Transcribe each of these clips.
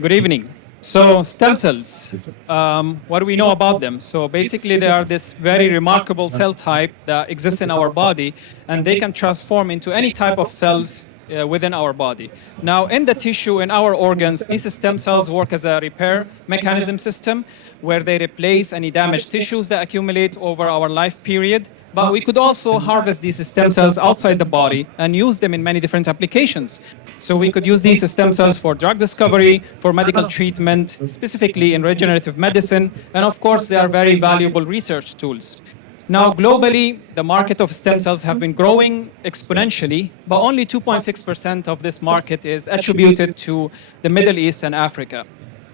Good evening. So stem cells, what do we know about them? So basically they are this very remarkable cell type that exists in our body, and they can transform into any type of cells within our body. Now in the tissue, in our organs, these stem cells work as a repair mechanism system where they replace any damaged tissues that accumulate over our life period. But we could also harvest these stem cells outside the body and use them in many different applications. So we could use these stem cells for drug discovery, for medical treatment, specifically in regenerative medicine, and of course they are very valuable research tools. Now globally, the market of stem cells have been growing exponentially, but only 2.6% of this market is attributed to the Middle East and Africa.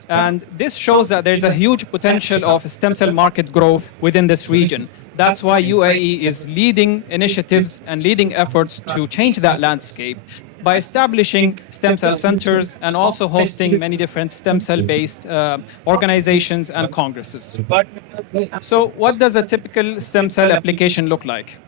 And this shows that there's a huge potential of stem cell market growth within this region. That's why UAE is leading initiatives and leading efforts to change that landscape by establishing stem cell centers and also hosting many different stem cell-based organizations and congresses. So what does a typical stem cell application look like?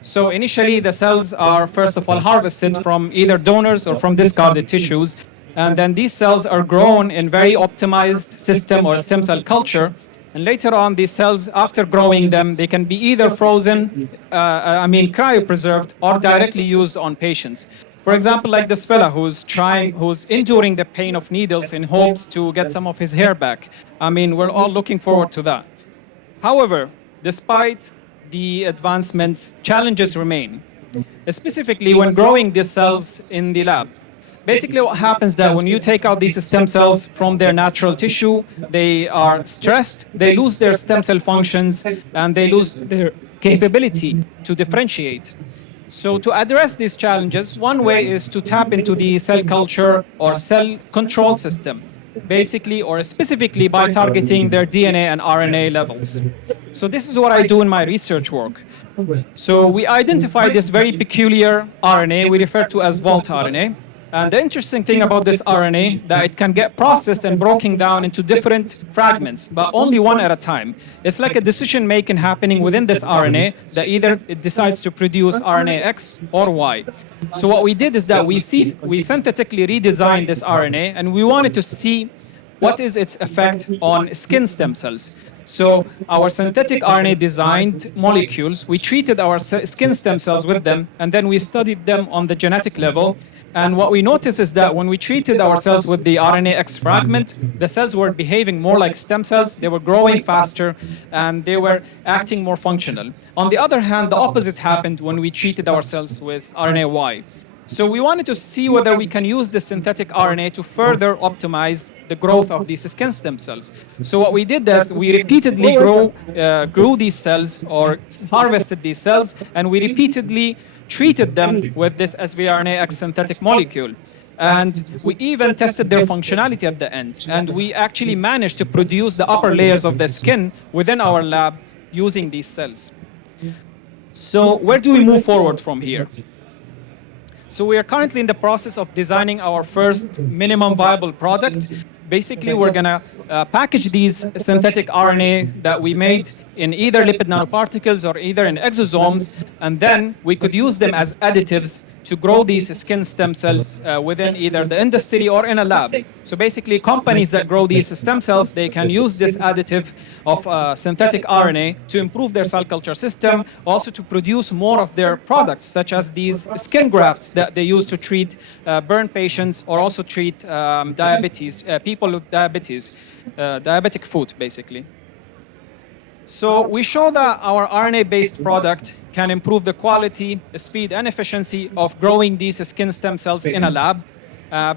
So initially, the cells are first of all harvested from either donors or from discarded tissues. And then these cells are grown in very optimized system or stem cell culture. And later on, these cells, after growing them, they can be either frozen, cryopreserved, or directly used on patients. For example, like this fella who's enduring the pain of needles in hopes to get some of his hair back. We're all looking forward to that. However, despite the advancements, challenges remain, specifically when growing these cells in the lab. Basically, what happens is that when you take out these stem cells from their natural tissue, they are stressed, they lose their stem cell functions, and they lose their capability to differentiate. So to address these challenges, one way is to tap into the cell culture or cell control system, basically or specifically by targeting their DNA and RNA levels. So this is what I do in my research work. So we identify this very peculiar RNA we refer to as vault RNA. And the interesting thing about this RNA that it can get processed and broken down into different fragments, but only one at a time. It's like a decision making happening within this RNA that either it decides to produce RNA X or Y. So what we did is that we synthetically redesigned this RNA, and we wanted to see what is its effect on skin stem cells. So our synthetic RNA designed molecules, we treated our skin stem cells with them, and then we studied them on the genetic level. And what we noticed is that when we treated our cells with the RNA X fragment, the cells were behaving more like stem cells, they were growing faster, and they were acting more functional. On the other hand, the opposite happened when we treated our cells with RNA Y. So we wanted to see whether we can use the synthetic RNA to further optimize the growth of these skin stem cells. So what we did is we repeatedly grew these cells or harvested these cells, and we repeatedly treated them with this sVRNA-X synthetic molecule. And we even tested their functionality at the end. And we actually managed to produce the upper layers of the skin within our lab using these cells. So where do we move forward from here? So we are currently in the process of designing our first minimum viable product. Basically, we're going to package these synthetic RNA that we made in either lipid nanoparticles or either in exosomes, and then we could use them as additives to grow these skin stem cells within either the industry or in a lab. So basically, companies that grow these stem cells, they can use this additive of synthetic RNA to improve their cell culture system, also to produce more of their products, such as these skin grafts that they use to treat burn patients or also treat diabetes, people with diabetes, diabetic foot, basically. So we show that our RNA-based product can improve the quality, speed, and efficiency of growing these skin stem cells in a lab,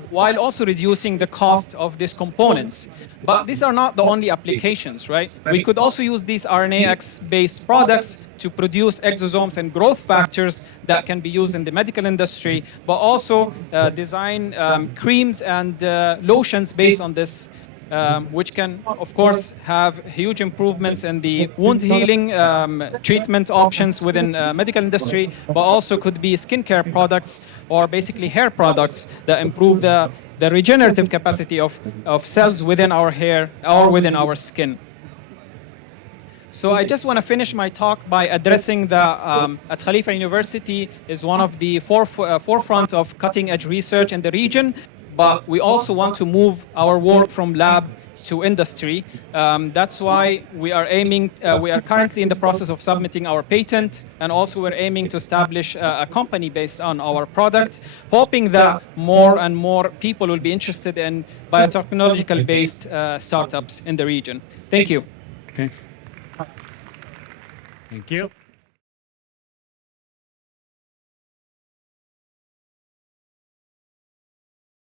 while also reducing the cost of these components. But these are not the only applications, right? We could also use these RNA-X-based products to produce exosomes and growth factors that can be used in the medical industry, but also design creams and lotions based on this, which can, of course, have huge improvements in the wound healing treatment options within medical industry, but also could be skincare products or basically hair products that improve the regenerative capacity of cells within our hair or within our skin. So I just want to finish my talk by addressing that at Khalifa University is one of the forefront of cutting-edge research in the region. but we also want to move our work from lab to industry. That's why we are aiming, we are currently in the process of submitting our patent, and also we're aiming to establish a company based on our product, hoping that more and more people will be interested in biotechnological-based startups in the region. Thank you. Okay. Thank you.